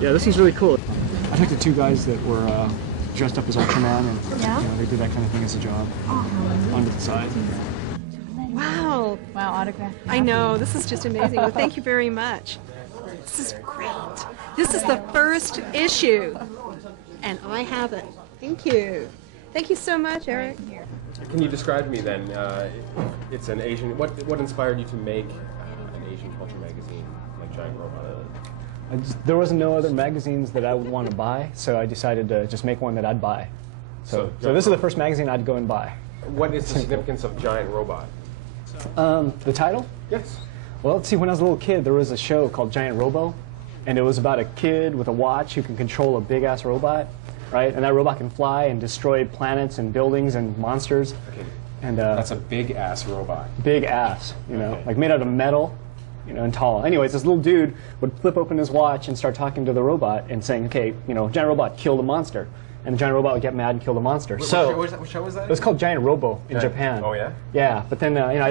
Yeah, this one's really cool. I talked to two guys that were dressed up as Ultraman, and you know, they did that kind of thing as a job. Onto the side. Wow. Wow, autograph. I know, this is just amazing. Well, thank you very much. This is great. This is the first issue, and I have it. Thank you. Thank you so much, Eric. Can you describe to me then, it's an Asian, what inspired you to make an Asian culture magazine like Giant Robot? There wasn't no other magazines that I would want to buy, so I decided to just make one that I'd buy. So this is the first magazine I'd go and buy. What is the significance of Giant Robot? The title? Yes. Well, let's see, when I was a little kid, there was a show called Giant Robo, and it was about a kid with a watch who can control a big-ass robot, right? And that robot can fly and destroy planets and buildings and monsters. Okay. And that's a big-ass robot. Big ass, you know, like made out of metal, you know, and tall. Anyways, this little dude would flip open his watch and start talking to the robot and saying, okay, you know, Giant Robot, kill the monster. And the Giant Robot would get mad and kill the monster. What show was that? It was called Giant Robo in Japan. Oh, yeah? Yeah, but then you know,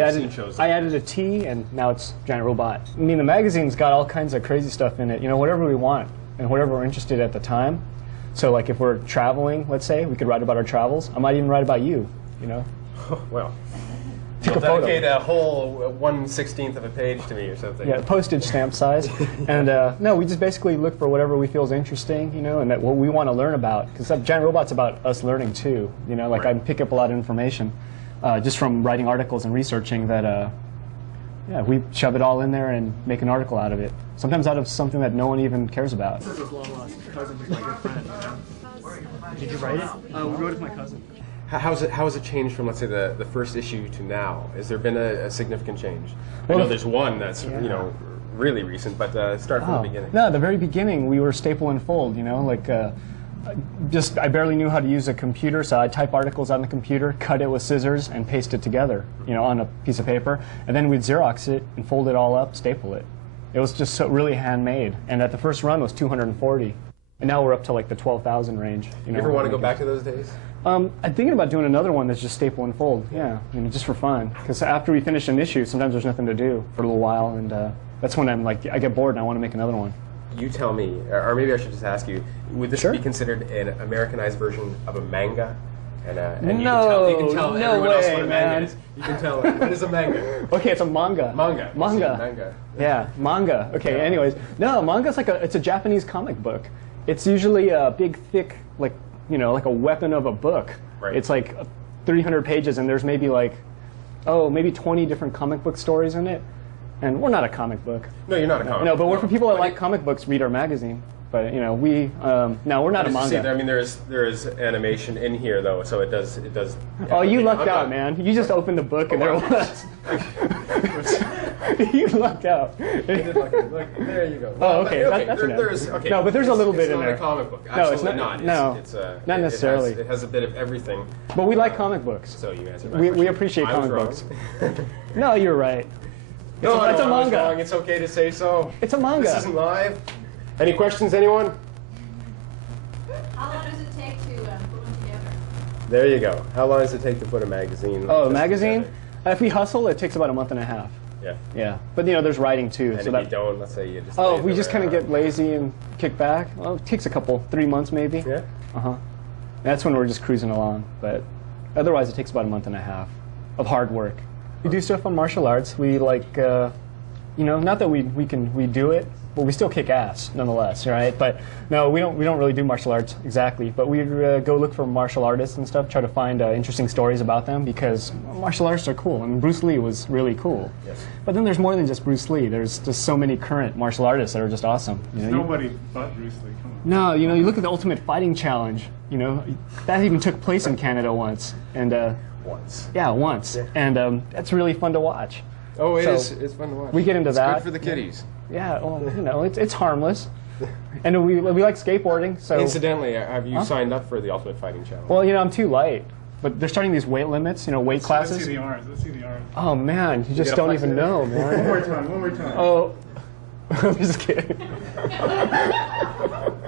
I added a T, and now it's Giant Robot. I mean, the magazine's got all kinds of crazy stuff in it. You know, whatever we want and whatever we're interested at the time. So, like, if we're traveling, let's say, we could write about our travels. I might even write about you. You know. Well. Take a dedicate a whole 1/16 of a page to me or something. Yeah, postage stamp size. And no, we just basically look for whatever we feel is interesting, you know, and that what we want to learn about. Because Giant Robot's about us learning too. You know, like I pick up a lot of information just from writing articles and researching that. Yeah, we shove it all in there and make an article out of it. Sometimes out of something that no one even cares about. This is long lost cousin, my good friend. Did you write it? We wrote it with my cousin. How has it changed from, let's say, the first issue to now? Has there been a significant change? Well, I know there's one that's you know really recent, but start from the beginning. No, the very beginning we were staple and fold. You know, like I barely knew how to use a computer, so I'd type articles on the computer, cut it with scissors, and paste it together, you know, on a piece of paper, and then we'd Xerox it and fold it all up, staple it. It was just so really handmade, and at the first run it was 240, and now we're up to like the 12,000 range. You know, you ever want to go back to those days? I'm thinking about doing another one that's just staple and fold. Yeah, you know, just for fun. Because after we finish an issue, sometimes there's nothing to do for a little while, and that's when I'm like, I get bored and I want to make another one. You tell me, or maybe I should just ask you, would this be considered an Americanized version of a manga? And you can tell no everyone way, else what a man. manga is. You can tell what is a manga. Okay, it's a manga. Manga. Yeah, manga. Okay, anyways. No, manga's like it's a Japanese comic book. It's usually a big, thick, like, you know, like a weapon of a book. Right. It's like 300 pages, and there's maybe like, maybe 20 different comic book stories in it. And we're not a comic book. No, you're not a comic book. No, but we're for people that like comic books, read our magazine. But, you know, no, we're not a manga. See, I mean, there is animation in here, though, so it does. Oh, you lucked out, man. You just opened the book and there it was. You lucked out. Look, there you go. Oh, okay. That's no, but there's a little bit in there. It's not a comic book. No, it's not. No, not necessarily. It has a bit of everything. But we like comic books. So you answered my question. We appreciate comic books. No, you're right. It's a manga. It's okay to say so. It's a manga. This isn't live. Any questions, anyone? How long does it take to put them together? There you go. How long does it take to put a magazine? Oh, a magazine? If we hustle, it takes about a month and a half. Yeah. Yeah. But, you know, there's writing, too. And so if you don't, let's say you just... Oh, we just kind of get lazy and kick back. Well, it takes a couple, 3 months maybe. Yeah? Uh-huh. That's when we're just cruising along. But otherwise, it takes about a month and a half of hard work. We do stuff on martial arts. We, like, you know, not that we do it, but we still kick ass nonetheless, right? But no, we don't really do martial arts exactly. But we go look for martial artists and stuff, try to find interesting stories about them because martial artists are cool. I mean, Bruce Lee was really cool. Yes. But then there's more than just Bruce Lee. There's just so many current martial artists that are just awesome. You know, nobody but Bruce Lee. Come on. No, you know, you look at the Ultimate Fighting Challenge. You know, that even took place in Canada once, and once. Yeah, once, yeah. And that's really fun to watch. Oh, it's fun to watch. We get into that. Good for the kiddies. Yeah, well, you know, it's harmless. And we like skateboarding, so... Incidentally, have you signed up for the Ultimate Fighting Challenge? Well, you know, I'm too light. But they're starting these weight limits, you know, weight classes. Let's see the arms. Let's see the arms. Oh, man, you just don't even know, man. One more time. Oh, I'm just kidding.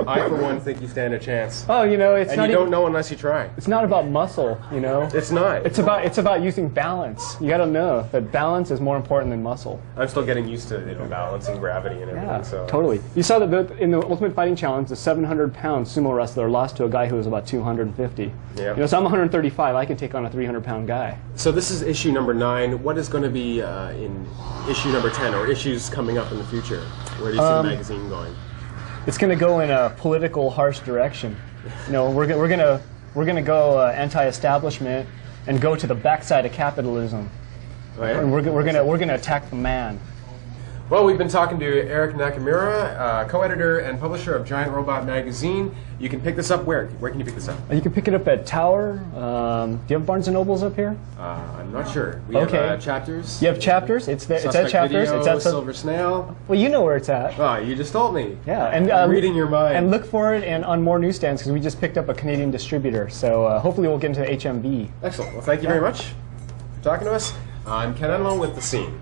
I, for one, think you stand a chance. Oh, you know, it's And not you even, don't know unless you try. it's not about muscle, you know. It's not. It's about using balance. You got to know that balance is more important than muscle. I'm still getting used to balancing gravity and everything. Yeah, So totally. You saw that in the Ultimate Fighting Challenge, the 700-pound sumo wrestler lost to a guy who was about 250. Yeah. You know, so I'm 135. I can take on a 300-pound guy. So this is issue number 9. What is going to be in issue number 10, or issues coming up in the future? Where do you see the magazine going? It's going to go in a political, harsh direction. You know, we're gonna go anti-establishment and go to the backside of capitalism. Oh, yeah? And we're gonna attack the man. Well, we've been talking to Eric Nakamura, co-editor and publisher of Giant Robot Magazine. You can pick this up where? Where can you pick this up? You can pick it up at Tower. Do you have Barnes & Nobles up here? I'm not sure. We Okay. have chapters. You have chapters. It's there. It's Suspect at chapters. Video, It's at Silver Snail. Well, you know where it's at. Oh, you just told me. Yeah, and I'm reading your mind. And look for it on more newsstands because we just picked up a Canadian distributor. So hopefully we'll get into HMV. Excellent. Well, thank you very much for talking to us. I'm Ken Enlow with The Scene.